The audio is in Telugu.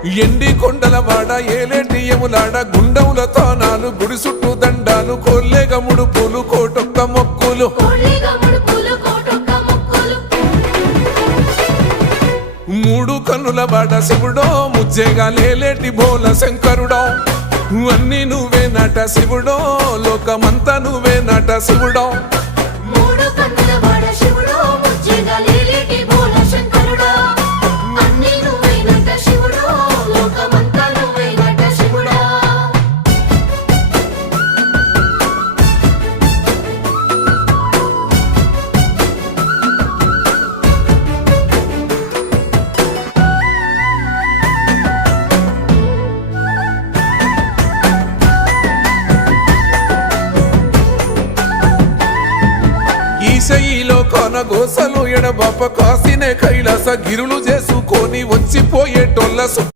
ఎండి కొండల వాడ ఏలేటియములాడ గుండముల తానాలు గుడి చుట్టూ దండాలు కోల్లేగ ముడుపులు కోటొక్క మొక్కులు మూడు కన్నుల వాడ శివుడో ముజ్జేగా లేలేటి బోల శంకరుడో అన్ని నువ్వే నట శివుడో లోకమంతా నువ్వే నట శివుడో ఈశయిలో కొనగోసలు ఎడబాప కాసినే కైలాస గిరులు చేసుకొని వచ్చిపోయేటోళ్ళ